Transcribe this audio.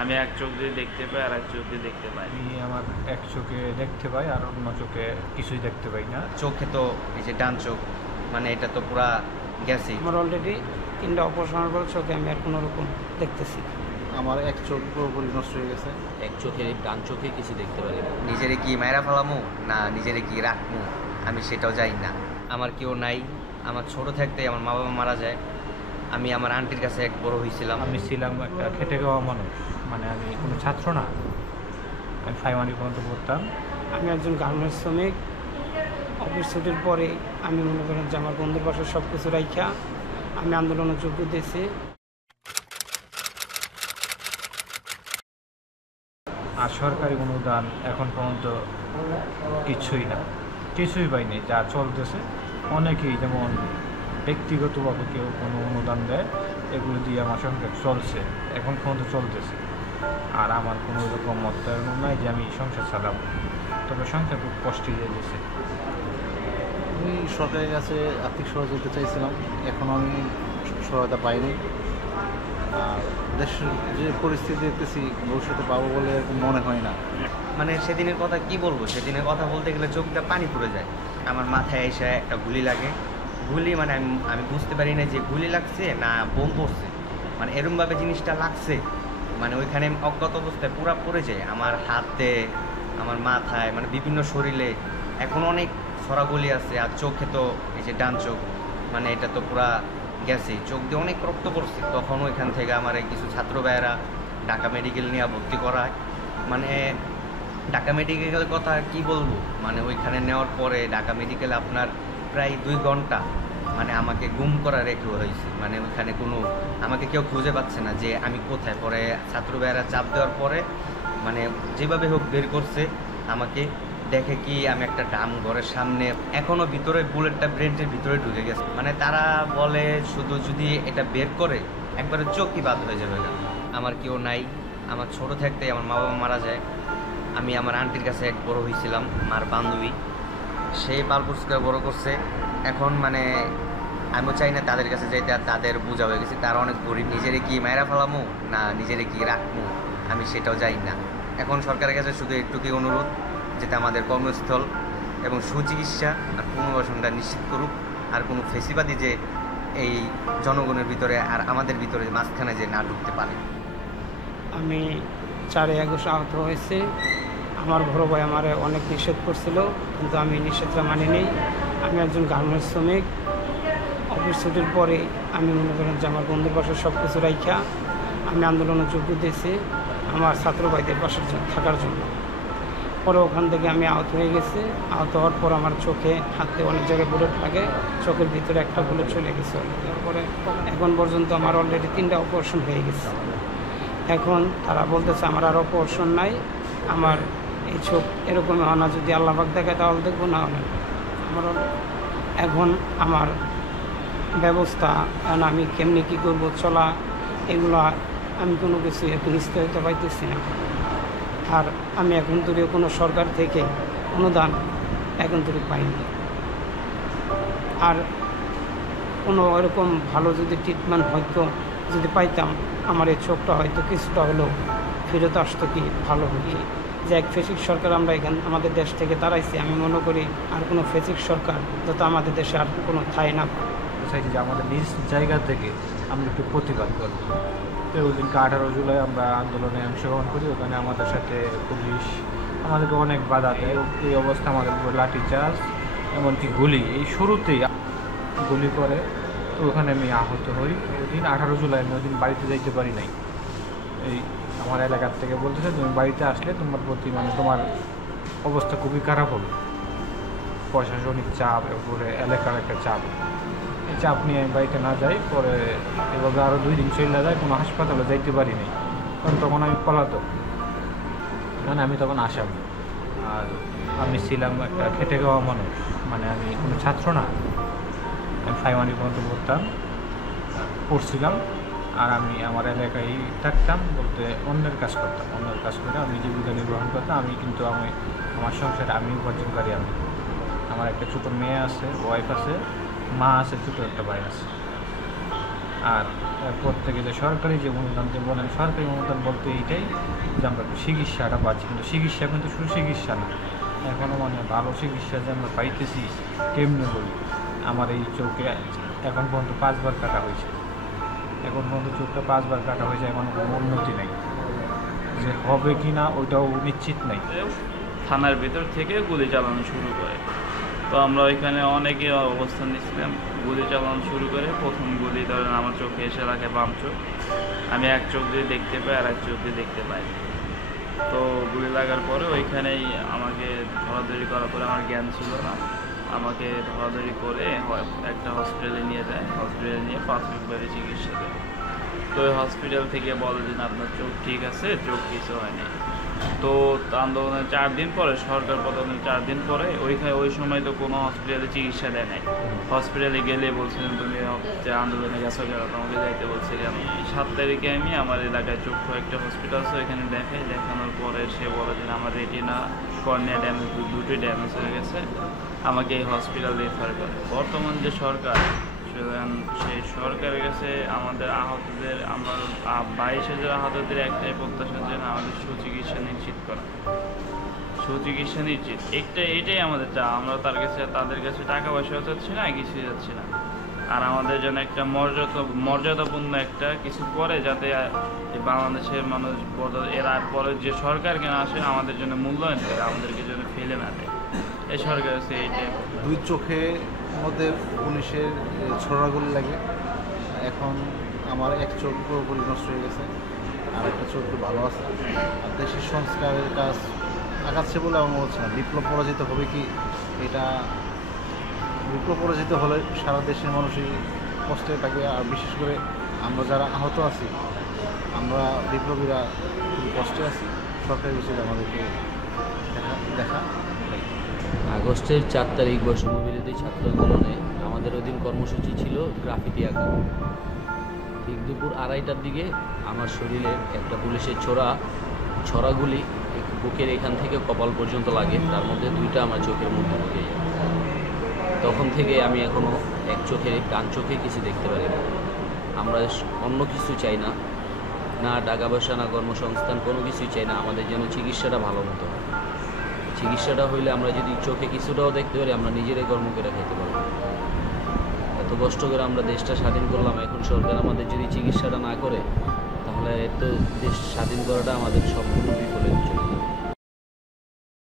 আমি এক চোখ দিয়ে দেখতে পাই আর এক চোখ দিয়ে দেখতে পাই। আমি আমার এক চোখে দেখতে পাই আর অন্য চোখে কিছুই দেখতে পাই না। চোখে তো এই যে ডান চোখ, মানে এটা তো পুরা গেছে। আমার অলরেডি 3টা অপারেশনের পর চোখে আমি আর কোনো রকম দেখতেছি। আমার এক চোখ পুরোপুরি নষ্ট হয়ে গেছে। এক চোখে ডান চোখে কিছু দেখতে পারি না। নিজেরে কি মায়েরা ফেলামো না নিজেরে কি রাখবো আমি সেটাও জানি না। আমার কেউ নাই, আমার ছোট থাকতেই আমার মা বাবা মারা যায়। আমি আমার আন্টির কাছে এক বড় হয়েছিলাম। আমি ছিলাম একটা খেটে খাওয়া মানুষ, মানে আমি কোনো ছাত্র না। আমি প্রাইমারি পর্যন্ত পড়তাম। আমি একজন গার্মেন্টস শ্রমিক। অফিস ছুটির পরে আমি মনে করেন যে আমার বন্ধুর বাসার সব কিছু রাইখা আমি আন্দোলনে যোগ দিয়েছি। আর সরকারি অনুদান এখন পর্যন্ত কিছুই না, কিছুই পাইনি। যা চলতেছে অনেকেই, যেমন ব্যক্তিগতভাবে কেউ কোনো অনুদান দেয়, এগুলো দিয়ে আমার সংসার চলছে, এখন পর্যন্ত চলতেছে। আর আমার কোনো রকম অর্থায়ন নাই যে আমি সংসার চালাবো, তবে সংসার খুব কষ্টে যেতেছে। আমি সরকারের কাছে আর্থিক সহযোগিতা চাইছিলাম, এখনও আমি সহায়তা পাইনি। আর দেশের যে পরিস্থিতি দেখতেছি ভবিষ্যতে পাবো বলে এরকম মনে হয় না। মানে সেদিনের কথা কি বলবো, সেদিনের কথা বলতে গেলে চোখটা পানি পড়ে যায়। আমার মাথায় এসে একটা গুলি লাগে। গুলি মানে আমি বুঝতে পারি না যে গুলি লাগছে না বোম পড়ছে, মানে এরমভাবে জিনিসটা লাগছে। মানে ওইখানে অজ্ঞাত অবস্থায় পুরা পড়ে যায় আমার হাতে, আমার মাথায়, মানে বিভিন্ন শরীরে এখন অনেক ছড়াগুলি আছে। আর চোখে তো এই যে ডান চোখ, মানে এটা তো পুরা গেছে, চোখ দিয়ে অনেক রক্ত পড়ছে। তখন ওইখান থেকে আমার এই কিছু ছাত্র ভাইয়েরা ঢাকা মেডিকেল নিয়ে ভর্তি করায়। মানে ঢাকা মেডিকেলের কথা কি বলবো, মানে ওইখানে নেওয়ার পরে ঢাকা মেডিকেলে আপনার প্রায় 2 ঘন্টা মানে আমাকে গুম করা রেখে হয়েছে। মানে ওইখানে কোনো আমাকে কেউ খুঁজে পাচ্ছে না যে আমি কোথায়। পরে ছাত্র ভাইয়েরা চাপ দেওয়ার পরে মানে যেভাবে হোক বের করছে আমাকে। দেখে কি আমি একটা ডাম ঘরের সামনে, এখনও ভিতরে বুলেটটা ব্রেনের ভিতরে ঢুকে গেছে। মানে তারা বলে শুধু যদি এটা বের করে একবারে চোখই বাদ হয়ে যাবে। আমার কেউ নাই, আমার ছোট থাকতেই আমার মা বাবা মারা যায়। আমি আমার আন্টির কাছে এক বড় হয়েছিলাম, মার বান্ধবী, সেই পালপুস করে বড় করছে। এখন মানে আমিও চাই না তাদের কাছে যাইতে, আর তাদের বোঝা হয়ে গেছে তারা অনেক গরিব। নিজেরে কি মায়েরা ফেলামো না নিজেরে কি রাখবো আমি সেটাও জানি না। এখন সরকারের কাছে শুধু একটুকুই অনুরোধ, যেটা আমাদের কর্মস্থল এবং সুচিকিৎসা আর পুনর্বাসনটা নিশ্চিত করুক। আর কোনো ফেসিবাদী যে এই জনগণের ভিতরে আর আমাদের ভিতরে মাঝখানে যে না ঢুকতে পারে। আমি 4 আগস্ট আহত হয়েছে। আমার বড় ভাই আমার অনেক নিষেধ করছিল, কিন্তু আমি নিষেধটা মানিনি। আমি একজন গার্মেন্টস শ্রমিক। অফিস ছুটির পরে আমি মনে করেন যে আমার বন্ধুর বাসার সব কিছু রাইখা আমি আন্দোলনে যোগ দিয়েছি আমার ছাত্র ভাইদের বাসার থাকার জন্য। পরে ওখান থেকে আমি আহত হয়ে গেছি। আহত হওয়ার পর আমার চোখে হাতে অনেক জায়গায় বুলেট লাগে, চোখের ভিতরে একটা বুলেট চলে গেছে। তারপরে এখন পর্যন্ত আমার অলরেডি 3টা অপারেশন হয়ে গেছে। এখন তারা বলতেছে আমার আর অপারেশন নাই, আমার এই চোখ এরকম হয় না, যদি আল্লাহ পাক দেখায় তাহলে দেখবো, না হলে আমার এখন আমার ব্যবস্থা, কারণ আমি কেমনি কী করবো চলা, এগুলো আমি কোনো কিছু এখন স্থিরতা পাইতেছি না। আর আমি এখন তৈরি কোনো সরকার থেকে অনুদান এখন তৈরি পাইনি। আর কোনো এরকম ভালো যদি ট্রিটমেন্ট হয়তো যদি পাইতাম, আমার এই চোখটা হয়তো কিছুটা হলেও ফেরত আসতো, কি ভালো হতো। যে এক ফেসিক সরকার আমরা এখান আমাদের দেশ থেকে তাড়াইছি, আমি মনে করি আর কোনো ফেসিক সরকার যাতে আমাদের দেশে আর কোনো ঠাঁই না পায়। চাইছি যে আমাদের নিজ জায়গা থেকে আমরা একটু প্রতিবাদ করব। তো ওই দিনকে 18 জুলাই আমরা আন্দোলনে অংশগ্রহণ করি। ওখানে আমাদের সাথে পুলিশ আমাদেরকে অনেক বাধা দেয়। এই অবস্থা আমাদের উপর লাঠিচার্জ, এমনকি গুলি, এই শুরুতেই গুলি করে। তো ওখানে আমি আহত হই। ওই দিন 18 জুলাই আমি ওই দিন বাড়িতে যাইতে পারি নাই। এই আমার এলাকার থেকে বলতেছে তুমি বাড়িতে আসলে তোমার প্রতি মানে তোমার অবস্থা খুবই খারাপ হবে, প্রশাসনিক চাপ, এরপরে এলাকার একটা চাপ। এই চাপ নিয়ে আমি বাড়িতে না যাই। পরে এভাবে আরও 2 দিন চলে যায়, কোনো হাসপাতালে যাইতে পারি নাই, কারণ তখন আমি পলাতক, মানে আমি তখন আসামি। আর আমি ছিলাম একটা খেটে খাওয়া মানুষ, মানে আমি কোনো ছাত্র না। আমি প্রাইমারি পর্যন্ত পড়ছিলাম। আর আমি আমার এলাকায় থাকতাম, বলতে অন্যের কাজ করতাম। অন্যের কাজ করে আমি জীবিকা নির্বাহন করতাম। আমি কিন্তু আমার সংসারে আমি উপার্জনকারী। আমার একটা ছোটো মেয়ে আছে, ওয়াইফ আছে, মা আছে, ছোটো একটা ভাই আছে। আর এরপর থেকে যে সরকারি যে অনুদান যে বলেন, সরকারি অনুদান বলতে এইটাই যে আমরা একটু চিকিৎসাটা পাচ্ছি, কিন্তু চিকিৎসা কিন্তু সুচিকিৎসা না। এখনও মানে ভালো চিকিৎসা যে আমরা পাইতেছি কেমনে বলি। আমার এই চোখে এখন পর্যন্ত 5 বার কাটা হয়েছে, এখন পর্যন্ত চোখটা 5 বার কাটা হয়েছে, এখন কোনো উন্নতি নেই, যে হবে কি না ওইটাও নিশ্চিত নেই। থানার ভিতর থেকে গুলি চালানো শুরু করে। তো আমরা ওইখানে অনেকে অবস্থান নিচ্ছিলাম, গুলি চালানো শুরু করে। প্রথম গুলি ধরেন আমার চোখে এসে রাখে বাম চোখ, আমি এক চোখ দিয়ে দেখতে পাই আর এক চোখ দিয়ে দেখতে পাই। তো গুলি লাগার পরে ওইখানেই আমাকে ধরাধরি করার পরে আমার জ্ঞান ছিল না, আমাকে ধরাধরি করে একটা হসপিটালে নিয়ে যায়, হসপিটালে নিয়ে প্রাথমিকভাবে চিকিৎসা দেয়। তো ওই হসপিটাল থেকে বলে যে না, আপনার চোখ ঠিক আছে, চোখ কিছু হয়নি। তো আন্দোলনের 4 দিন পরে, সরকার পতনের 4 দিন পরে ওই সময় তো কোনো হসপিটালে চিকিৎসা দেয় নাই। হসপিটালে গেলে বলছিলেন তুমি যে আন্দোলনে গেছো কেন, তোমাকে যাইতে বলছে কেন। 7 তারিখে আমি আমার এলাকায় চক্ষু একটা হসপিটাল আছে, ওইখানে দেখাই। দেখানোর পরে সে বলে যে আমার রেটিনা কর্নিয়া ড্যামেজ, দুটোই ড্যামেজ হয়ে গেছে, আমাকে এই হসপিটালে রেফার করে। বর্তমান যে সরকার, সেই সরকারের কাছে আমাদের আহতদের, আমার 22,000 আহতদের একটাই প্রত্যাশা, যেন আমাদের সুচিকিৎসা নিশ্চিত করা, সুচিকিৎসা নিশ্চিত, এটাই আমাদের চা। আমরা তাদের কাছে টাকা পয়সাও চাচ্ছি না, কিছুই যাচ্ছি না। আর আমাদের যেন একটা মর্যাদাপূর্ণ একটা কিছু করে, যাতে বাংলাদেশের মানুষ এর পরে যে সরকার কেন আসে আমাদের জন্য মূল্যায়ন করে, আমাদেরকে যেন ফেলে না দেয়। এই সরকার আছে এইটাই। 2 চোখে মধ্যে পুলিশের ছোড়াগুলি লাগে। এখন আমার এক চোখ পুরোপুরি নষ্ট হয়ে গেছে, আর একটা চোখ একটু ভালো আছে। আর দেশের সংস্কারের কাজ আগাচ্ছে বলে আমার মনে হচ্ছে না। বিপ্লব পরাজিত হবে কি, এটা বিপ্লব পরাজিত হলে সারা দেশের মানুষই কষ্টে থাকবে। আর বিশেষ করে আমরা যারা আহত আছি, আমরা বিপ্লবীরা খুবই কষ্টে আছি। সরকারি উচিত আমাদেরকে দেখা। আগস্টের 4 তারিখ বৈষম্য বিরোধী ছাত্র আন্দোলনে আমাদের ওই দিন কর্মসূচি ছিল গ্রাফিতি আঁকা। ঠিক দুপুর 2:30টার দিকে আমার শরীরের একটা পুলিশের ছড়াগুলি বুকের এখান থেকে কপাল পর্যন্ত লাগে, তার মধ্যে 2টা আমার চোখের মধ্যে ঢুকে যায়। তখন থেকে আমি এখনও ডান চোখে কিছু দেখতে পারি না। আমরা অন্য কিছু চাই না, না টাকা পয়সা, না কর্মসংস্থান, কোনো কিছুই চাই না। আমাদের যেন চিকিৎসাটা ভালো মতো হয়। চিকিৎসাটা হইলে আমরা যদি চোখে কিছুটাও দেখতে পারি, আমরা নিজেরাই কর্ম করে খেতে পারবো। এত কষ্ট করে আমরা দেশটা স্বাধীন করলাম, এখন সরকার আমাদের যদি চিকিৎসাটা না করে, তাহলে তো দেশ স্বাধীন করাটা আমাদের সম্পূর্ণ বিফলে চলে যাবে।